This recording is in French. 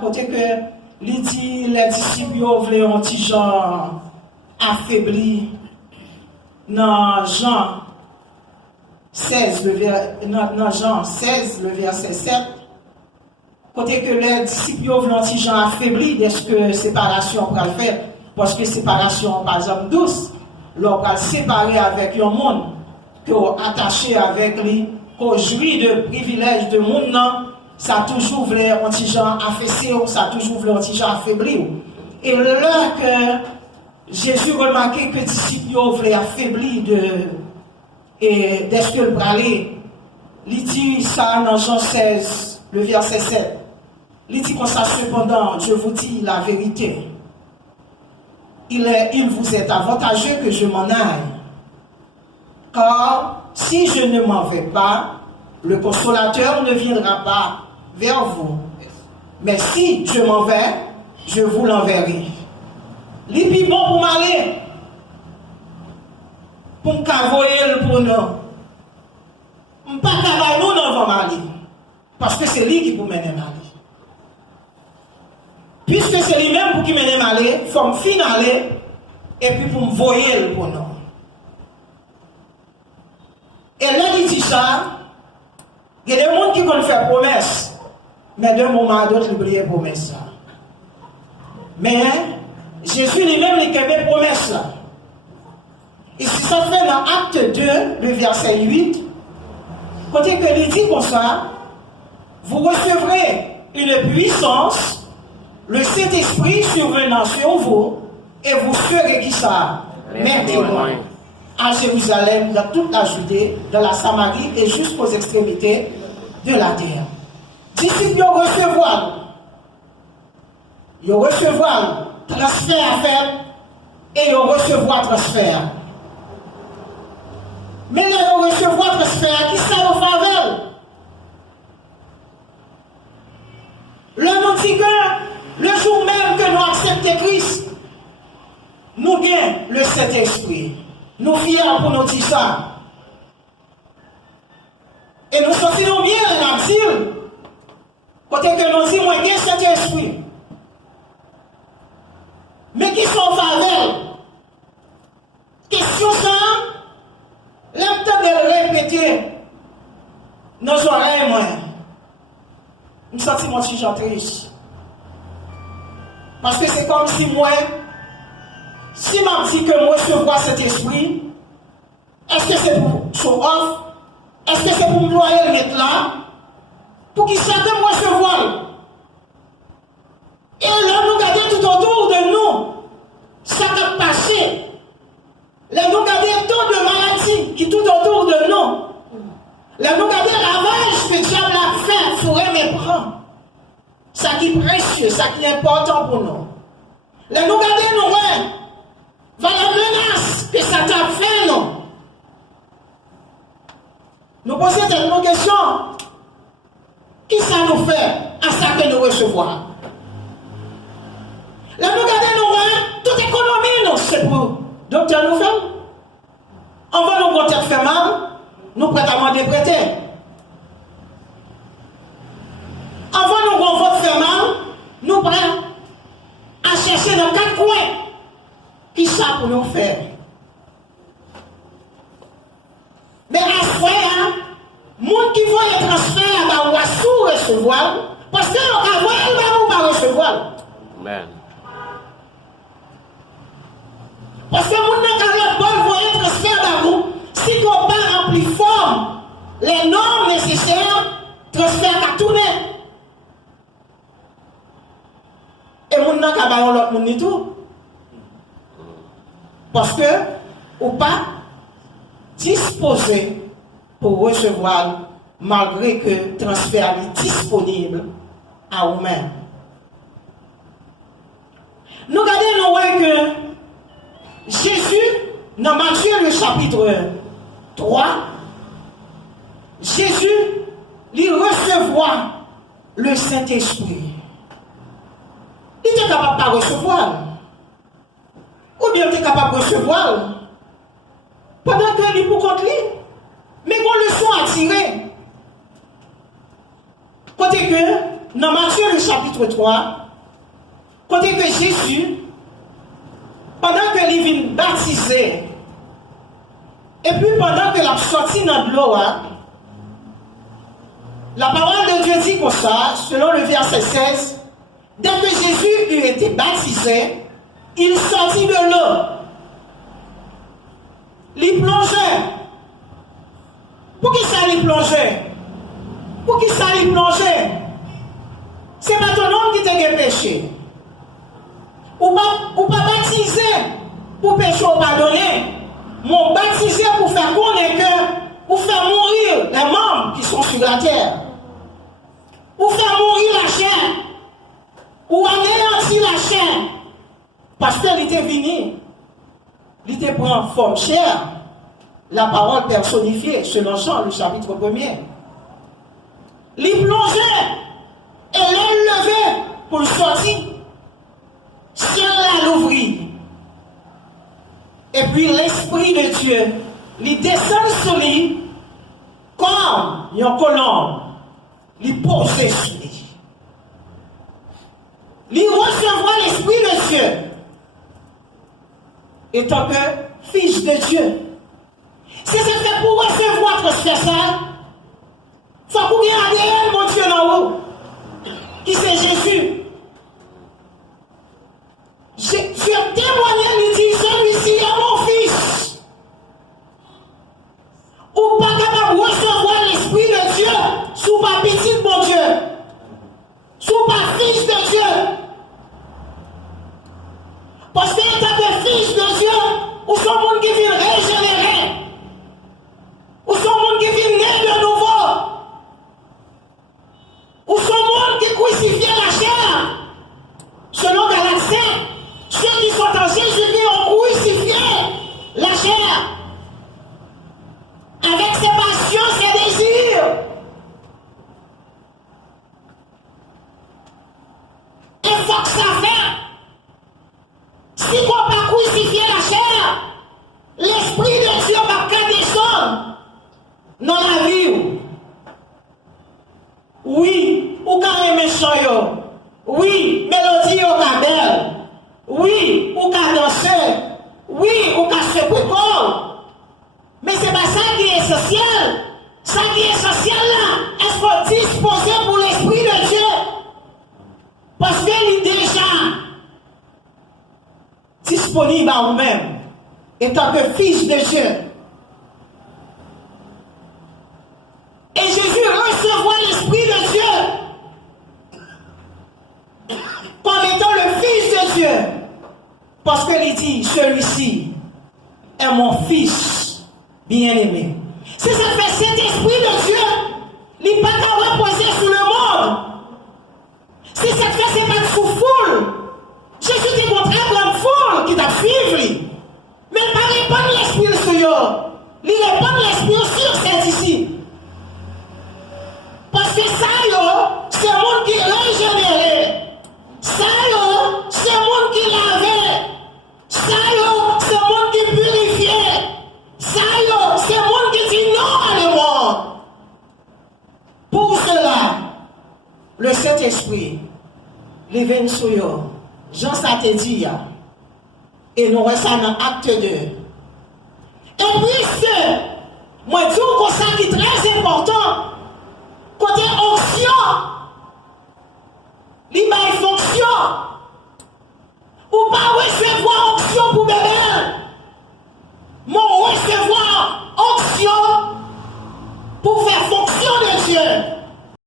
côté que les disciples voulaient un petit genre affaibli dans Jean 16, dans Jean 16, le verset 7, côté que les disciples voulaient un petit genre affaibli de ce que séparation pour le faire, parce que séparation, par exemple, douce, l'on va séparer avec un monde, qu'on attaché avec lui, qu'on jouit de privilèges de monde, non, ça a toujours voulu un petit genre affaissé, ça a toujours voulu un petit genre affaibli. Et là que Jésus remarquait que les disciples voulaient affaiblir de ce que le bralé, il dit ça dans Jean 16, le verset 7. Il dit comme ça, cependant, je vous dis la vérité. Il vous est avantageux que je m'en aille. Car si je ne m'en vais pas, le consolateur ne viendra pas vers vous. Mais si je m'en vais, je vous l'enverrai. Il est bon pour m'aller. Pour me cavoyer pour nous. Je ne peux pas cavaler nous dans m'aller. Parce que c'est lui qui peut mener m'aller. Puisque c'est lui-même pour qui mène m'aller, il faut me finaler et puis pour me voyer pour nous. Et là, il dit ça, il y a des gens qui veulent faire promesse, mais d'un moment à l'autre, ils oublient promesse. Mais Jésus lui-même, il a fait promesse là. Et si ça fait dans Acte 2, le verset 8, côté que il dit comme ça, vous recevrez une puissance, le Saint-Esprit survenant sur vous, et vous serez qui ça? Mes témoins. À Jérusalem, dans toute la Judée, dans la Samarie et jusqu'aux extrémités de la terre. Disciples, ils recevoir transfert à faire et ils recevoir transfert. Mais là, ils recevoir transfert, qui ça nous faveur? Le nous dit que le jour même que nous acceptons Christ, nous gagnons le Saint-Esprit. Nous fiers pour nous dire ça. Et nous sentons bien dans l'absile. Côté que nous disons, moi, j'ai Saint-Esprit. Mais qui sont faveurs? Question ça, l'aime temps de le répéter. Nos oreilles, moi. Nous sentons mon petit triste. Parce que c'est comme si moi, si je dis que moi recevoir cet esprit, est-ce que c'est pour show off? Est-ce que c'est pour me noyer le mettre là? Pour qu'il s'attende moi recevoir? Et là, nous regardons tout autour de nous, ça a passé. Là, nous regardons tant de maladies qui tout autour de nous. Là, nous regardons la ravage que le diable a fait, fourrer mes bras. Ça qui est précieux, ça qui est important pour nous. Là, nous regardons nous, ouais. Va la menace que ça t'a fait, non? Nous posons tellement de questions. Qui ça nous fait à ça que nous recevons? Là, nous regardons nous, toute économie, non, c'est pour docteur nous faire. On va nous compter faire mal, nous prêtons à demander prêter. On va nous compter faire mal, nous prêtons à chercher dans 4 coins. Qui ça pour nous faire? Mais à ce moment, les gens qui voient les transferts, on va sous-recevoir, parce que l'on va voir, on va recevoir. Amen. Parce que les gens qui voient les transferts, si on n'a pas rempli forme, les normes nécessaires, transfert à tourner. Et les gens qui ont l'autre monde tout. Parce que, ou pas disposé pour recevoir, malgré que le transfert est disponible à vous-même. Nous regardons que Jésus, dans Matthieu le chapitre 3, Jésus, il recevoir le Saint-Esprit. Il était capable de recevoir. Ou bien tu es capable de recevoir pendant que lui pour contre lui. Mais qu'on le soit attiré. Côté que dans Matthieu le chapitre 3, côté que Jésus, pendant que il vient baptiser, et puis pendant que la sortie dans l'eau, la parole de Dieu dit comme ça, selon le verset 16, dès que Jésus eut été baptisé, il sortit de l'eau. Il plongeait. Pour qui ça il plongeait? Pour qui ça il plongeait? C'est pas ton homme qui t'a péché. Ou pas baptisé pour péché ou pardonner. Mon baptisé pour faire connaître, pour faire mourir les membres qui sont sur la terre. Pour faire mourir la chair. Ou anéantir la chair. Parce qu'il était venu. Il était pris forme chair. La parole personnifiée, selon Jean, le chapitre 1er. Il plongeait et l'homme levait pour le sortir. Ciel à l'ouvrir. Et puis l'Esprit de Dieu, il descend sur lui comme une colombe. Il pose sur lui. Il recevra l'Esprit de Dieu. Étant que fils de Dieu. Si c'est fait pour recevoir transversal, il faut qu'on ait un réel mon Dieu là haut, qui c'est Jésus. Je témoigne, il dit, celui-ci est mon fils. Ou pas capable de recevoir l'Esprit de Dieu, sous pas petit de mon Dieu, sous pas fils de Dieu. Parce que étant que fils de Dieu, ou sont monde qui vient régénérer, ou sont monde qui vient né de nouveau, ou sont monde qui crucifie la chair, selon Galates 5, ceux qui sont en Jésus-Christ ont crucifié la chair, avec ses passions, ses désirs. Et faut que ça fait. Si on ne pas crucifier la chair, l'Esprit de Dieu va pas descendre dans la vie. Oui, ou quand méchant, oui, mélodie au belle, oui, ou quand danser, oui, ou quand se préparer. Mais c'est pas ça qui est essentiel. Ça qui est essentiel là, est-ce qu'on dispose pour l'Esprit de Dieu? Parce qu'il est déjà disponible à vous-même, étant que fils de Dieu. Et Jésus recevra l'Esprit de Dieu comme étant le Fils de Dieu. Parce qu'il dit, celui-ci est mon Fils bien-aimé. Si ça fait cet Esprit de Dieu, il n'est pas qu'à reposer sur le monde. Si ça fait, c'est pas sous foule. Jésus te montre la foule qui t'a suivi. Mais pas répandre l'Esprit sur eux. Il répand l'Esprit sur ces disciples. Parce que ça, c'est le monde qui est régénéré. Ça, c'est le monde qui lavait. Ça, c'est le monde qui purifiait. Ça, c'est le monde qui dit non à le monde. Pour cela, le Saint-Esprit, il vient sur eux. Jean ça te dit, et nous restons dans acte 2. Et puisque, moi, je dis que ça qui est très important, côté onksyon, il y a une fonction, ou pas recevoir